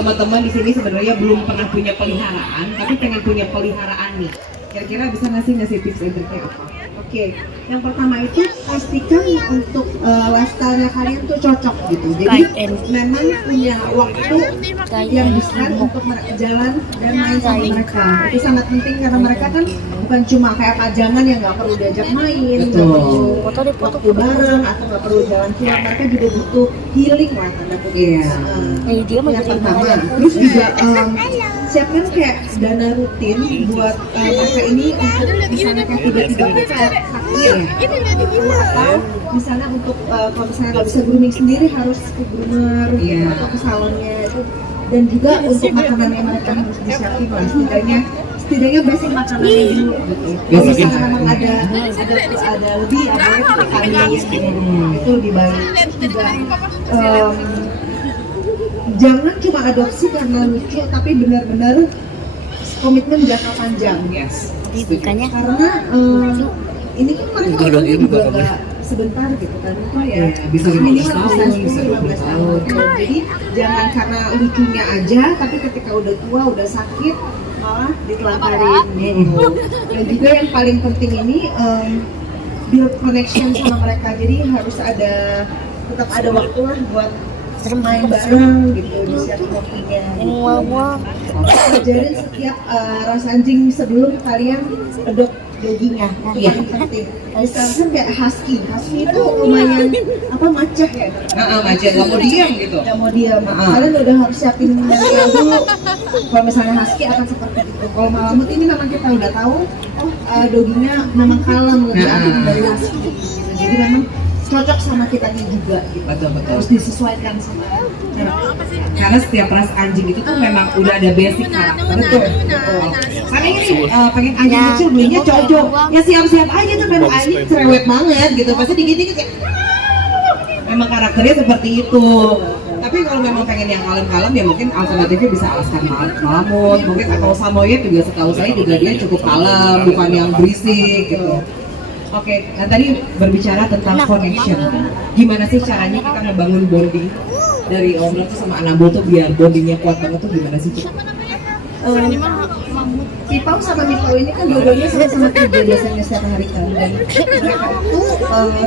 Teman-teman di sini sebenarnya belum pernah punya peliharaan, tapi pengen punya peliharaan nih. Kira-kira bisa ngasih tips and triknya apa? Oke, yang pertama itu pastikan untuk lifestyle-nya kalian tuh cocok gitu. Jadi memang punya waktu yang bisa untuk jalan dan main sama mereka. Itu sangat penting karena mereka kan bukan cuma kayak pajangan yang nggak perlu diajak main, nggak perlu waktu bareng atau nggak perlu jalan keluar. Mereka juga butuh healing lah tanda kutip. Yang pertama, terus juga siapkan kayak dana rutin buat mereka ini untuk misalnya kayak tiba-tiba kayak atau misalnya untuk kalau misalnya nggak bisa grooming sendiri harus ke groomer atau ke salonnya itu, dan juga untuk makanan yang mereka harus disiapin lah setidaknya basic makanannya dulu gitu. Kalau misalnya memang ada lebih ada kali itu dibayar. Juga jangan cuma adopsi karena lucu, tapi benar-benar komitmen jangka panjang. Yes. Karena ini kan mereka juga nggak sebentar gitu kan, itu ya bisa minimal 15 tahun. Jadi jangan karena lucunya aja, tapi ketika udah tua, udah sakit malah ditelantarin gitu. Dan juga yang paling penting ini build connection sama mereka. Jadi harus tetap ada waktu lah buat main bareng gitu, disiapin waktunya gitu. Ajarin setiap ras anjing sebelum kalian adopt doginya, itu yang penting. Misalkan kayak husky itu lumayan macet ya. Macet, nggak mau diam gitu. Nggak mau diam. Kalian udah harus siapin mental dulu. Kalau misalnya husky akan seperti itu. Kalau malamut ini memang kita udah tahu, doginya memang kalem lebih aktif dari husky gitu. Jadi memang cocok sama kitanya juga gitu. Betul. Harus disesuaikan sama karena setiap ras anjing itu tuh memang udah ada basic karakter. Betul. Karena ini pengen anjing kecil belinya cocok. Ya siap-siap aja tuh memang anjing cerewet banget gitu. Pasti dikit-dikit kayak memang karakternya seperti itu. Tapi kalau memang pengen yang kalem-kalem ya mungkin alternatifnya bisa Alaskan Malamut, mungkin atau Samoyed juga setahu saya juga dia cukup kalem, bukan yang berisik gitu. Oke, nah tadi berbicara tentang connection. Gimana sih caranya kita ngebangun bonding dari Omra tuh sama Anambul tuh biar bondingnya kuat banget tuh gimana sih, Cik? Pipau sama Mipau ini kan dua-duanya sama-sama kerja biasanya setiap hari kan, dan mereka itu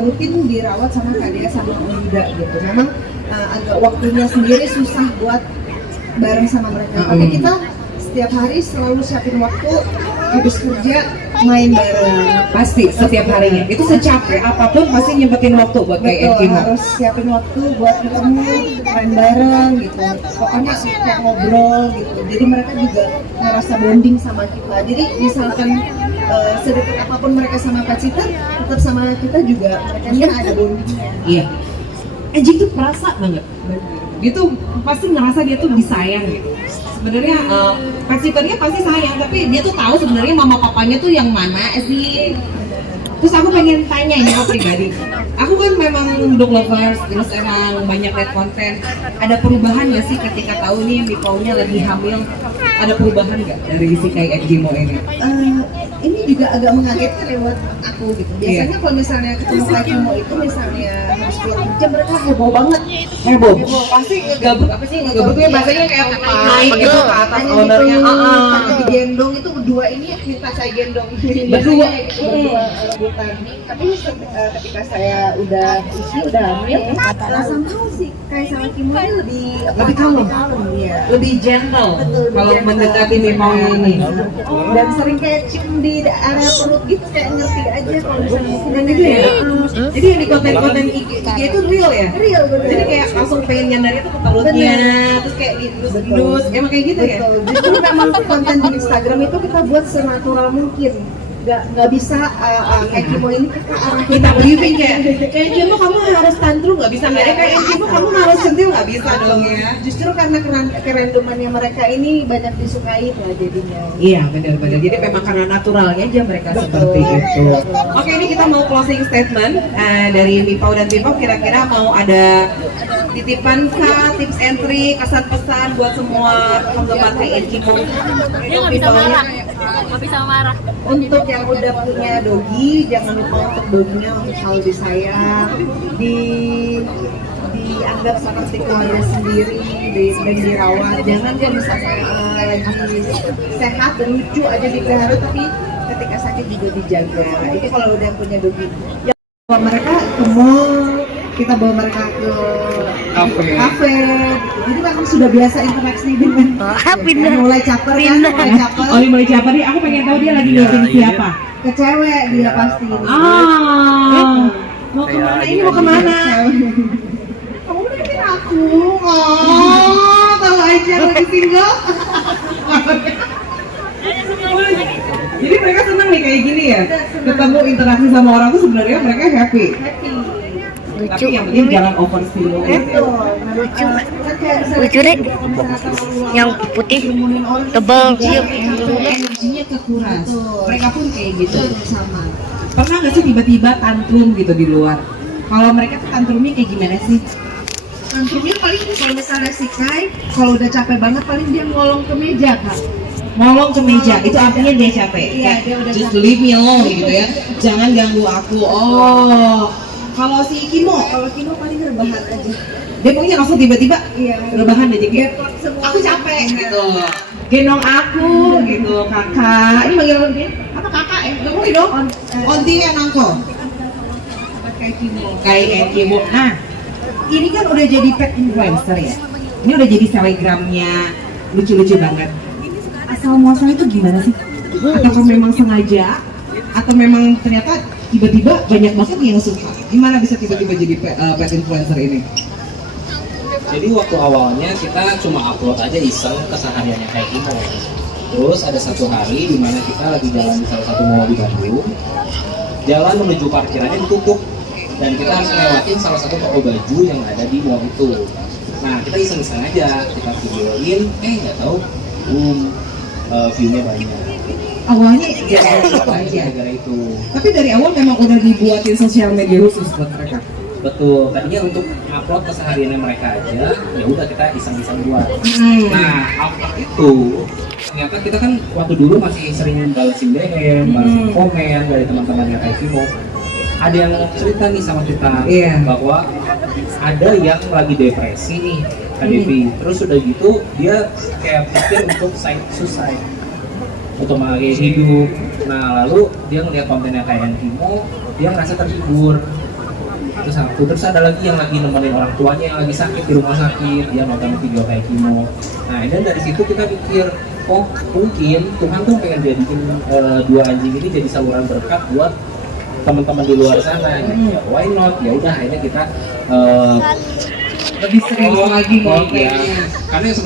rutin dirawat sama Kak Dea sama Om Yuda gitu. Memang agak waktunya sendiri susah buat bareng sama mereka, tapi kita setiap hari selalu siapin waktu, habis kerja main bareng. Pasti setiap harinya itu secapek apapun pasti nyempetin waktu buat kayak Kimo. Harus siapin waktu buat ketemu, main bareng gitu. Pokoknya kayak ngobrol gitu. Jadi mereka juga ngerasa bonding sama kita. Jadi misalkan sedekat apapun mereka sama Kak Cita, tetap sama kita juga mereka ada bondingnya. Iya. Anjing tuh perasa banget. Dia tuh pasti ngerasa dia tuh disayang gitu. Sebenarnya Cita pasti sayang, tapi dia tuh tahu sebenarnya mama papanya tuh yang mana sih. Terus aku pengen tanya ini aku pribadi. Aku kan memang dog lovers, terus emang banyak lihat konten. Ada perubahan nggak sih ketika tahu nih Mipaunya lagi hamil? Ada perubahan nggak dari si kayak Gimo ini? Ini juga agak mengagetkan ya buat aku gitu. Biasanya kalau misalnya ketemu kayak Gimo itu misalnya harus keluar kerja, mereka heboh banget. Heboh, pasti ngegabruk apa sih? Ngegabruknya bahasanya kayak naik gitu ke atas ownernya. Digendong itu berdua ini minta saya gendong. Berdua rebutan. Tapi ketika saya udah hamil, somehow sih kayak sama Kimo ini lebih kalem ya. Lebih gentle kalau mendekati Mipau ini. Dan sering kayak cium di area perut gitu, kayak ngerti aja kalau misalnya dan itu ya. Jadi yang di konten-konten IG itu real ya? Real bener. Jadi kayak langsung pengen nyandar itu ke perutnya, terus kayak dielus, emang kayak gitu ya? Justru memang konten di Instagram itu kita buat senatural mungkin. Nggak bisa kayak Kimo ini kita briefing kayak Kimo kamu harus tantrum, nggak bisa kayak Kimo kamu harus centil, nggak bisa dong ya. Justru karena kerandomannya mereka ini banyak disukai lah jadinya. Iya benar-benar, jadi memang karena naturalnya aja mereka seperti itu. Oke, ini kita mau closing statement dari Mipau dan Pipau, kira-kira mau ada titipan kah tips and trick, kesan-pesan buat semua penggemar kayak Kimo. Dia nggak bisa marah, nggak bisa marah. Untuk yang udah punya dogi, jangan lupa untuk doginya untuk selalu disayang, dianggap seperti keluarga sendiri, dan dirawat. Jangan kalau misalnya lagi sehat dan lucu aja dipelihara, tapi ketika sakit juga dijaga. Itu kalau udah punya dogi. Ya, bawa mereka ke mall, kita bawa mereka ke kafe. Jadi memang sudah biasa interaksi dengan mulai caper kan, mulai caper. Oh, mulai caper nih. Aku pengen tahu dia lagi ngeliatin siapa. Ke cewek dia pasti. Mau kemana ini? Mau kemana? Kamu deketin aku. Oh, tahu aja lagi single. Jadi mereka senang nih kayak gini ya. Ketemu interaksi sama orang tuh sebenarnya mereka happy. Tapi yang penting jangan overstimulate. Lucu, lucu deh. Yang putih, tebal, siap. Energinya kekuras. Mereka pun kayak gitu. Sama. Pernah nggak sih tiba-tiba tantrum gitu di luar? Kalau mereka tuh tantrumnya kayak gimana sih? Tantrumnya paling kalau misalnya si Kai, kalau udah capek banget paling dia ngolong ke meja Kak. Ngolong ke meja, itu artinya dia capek. Iya, dia udah Just capek. leave me alone gitu ya. Jangan ganggu aku. Oh, kalau si Kimo, Kalau Kimo paling rebahan aja. dia pokoknya langsung tiba-tiba Iya. rebahan aja kayak Semua aku capek gitu. Gendong aku gitu, kakak. Ini manggil dia apa kakak ya? Gak boleh dong. Onti ya nangko. Kayak Kimo. Kayak Kimo. Nah, ini kan udah jadi pet influencer ya. Ini udah jadi selebgramnya, lucu-lucu banget. Asal muasalnya itu gimana sih? Atau memang sengaja? Atau memang ternyata tiba-tiba banyak banget yang suka? Gimana bisa tiba-tiba jadi pet influencer ini? Jadi waktu awalnya kita cuma upload aja iseng kesehariannya kayak Kimo. Terus ada satu hari di mana kita lagi jalan di salah satu mall di Bandung. Jalan menuju parkirannya ditutup dan kita harus lewatin salah satu toko baju yang ada di mall itu. Nah kita iseng-iseng aja, kita videoin, nggak tahu, view-nya banyak. Awalnya gara-gara itu. Tapi dari awal memang udah dibuatin sosial media khusus buat mereka. Betul, tadinya untuk upload kesehariannya mereka aja, ya udah kita iseng-iseng buat. Nah, after itu ternyata kita kan waktu dulu masih sering balesin DM, balesin komen dari teman-temannya kayak Kimo. Ada yang cerita nih sama kita bahwa ada yang lagi depresi nih, KDP. Terus udah gitu dia kayak pikir untuk suicide, untuk mengakhiri hidup. Nah, lalu dia ngeliat kontennya kayak Kimo, dia ngerasa terhibur. Terus ada lagi yang lagi nemenin orang tuanya yang lagi sakit di rumah sakit, dia nonton video kayak Kimo. Nah, dan dari situ kita pikir, oh mungkin Tuhan tuh pengen jadiin dua anjing ini jadi saluran berkat buat teman-teman di luar sana. Ya, why not? Ya udah, akhirnya kita Lebih serius lagi ya. Karena yang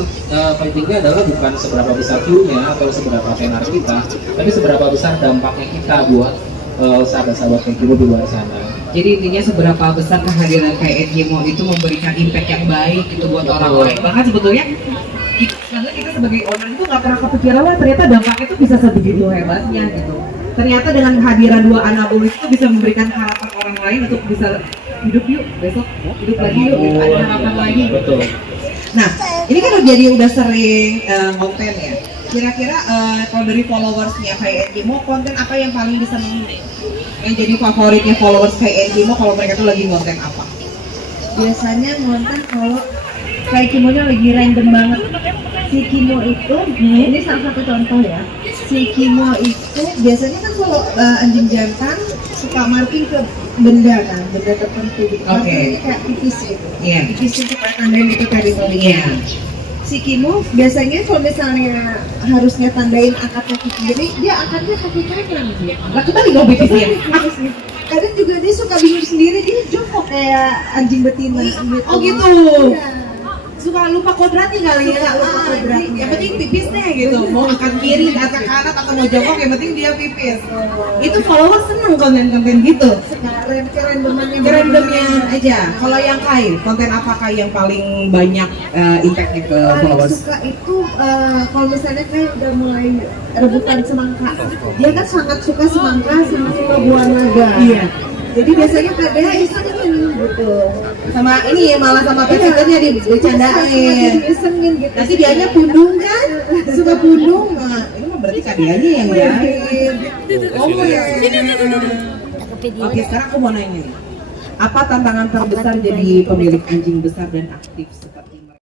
pentingnya adalah bukan seberapa besar view-nya atau seberapa tenar kita, tapi seberapa besar dampaknya kita buat sahabat-sahabat kayak Kimo di luar sana. Jadi intinya seberapa besar kehadiran kayak Kimo itu memberikan impact yang baik gitu buat orang lain. Bahkan sebetulnya kita sebagai owner itu nggak pernah kepikiran wah ternyata dampaknya itu bisa sebegitu hebatnya gitu. Ternyata dengan kehadiran dua anak bulus itu bisa memberikan harapan orang lain untuk bisa hidup yuk besok hidup lagi yuk gitu. Ada harapan lagi. Betul. Nah ini kan udah sering konten ya. Kira-kira kalau dari followersnya kayak Kimo, konten apa yang paling disenangi? Yang jadi favoritnya followers kayak Kimo kalau mereka tuh lagi konten apa? Biasanya ngonten kalau kayak Kimonya lagi random banget. Si Kimo itu, ini salah satu contoh ya. Si Kimo itu biasanya kan kalau anjing jantan suka marking ke benda kan, benda tertentu gitu. Marking kayak pipis gitu. Iya. Pipis itu kayak tandain itu teritorinya. Si Kimo biasanya kalau misalnya harusnya tandain angkat kaki kiri, dia angkatnya kaki kanan gitu. Lah kita di mobil ya? Kadang juga dia suka bingung sendiri, dia jongkok kayak anjing betina gitu. Oh gitu. Iya. Suka lupa kodratnya kali ya. Lupa kodratnya. Yang penting pipisnya gitu. Mau angkat kiri, angkat kanan atau mau jongkok yang penting dia pipis. Itu followers seneng konten-konten gitu. Kerandomnya aja. Kalau yang Kai, konten apa Kai yang paling banyak impactnya ke Paling followers? suka itu kalau misalnya kayak udah mulai rebutan semangka. Dia kan sangat suka semangka sama suka buah naga. Iya. Jadi biasanya dia isengin gitu. Sama ini malah sama pecinternya dibercandain. Disengin gitu. Nanti dianya pundung kan, suka pundung. Nah, ini mah berarti kadianya yang jahit. Oh ya. Oke, sekarang aku mau nanya nih. Apa tantangan terbesar jadi pemilik anjing besar dan aktif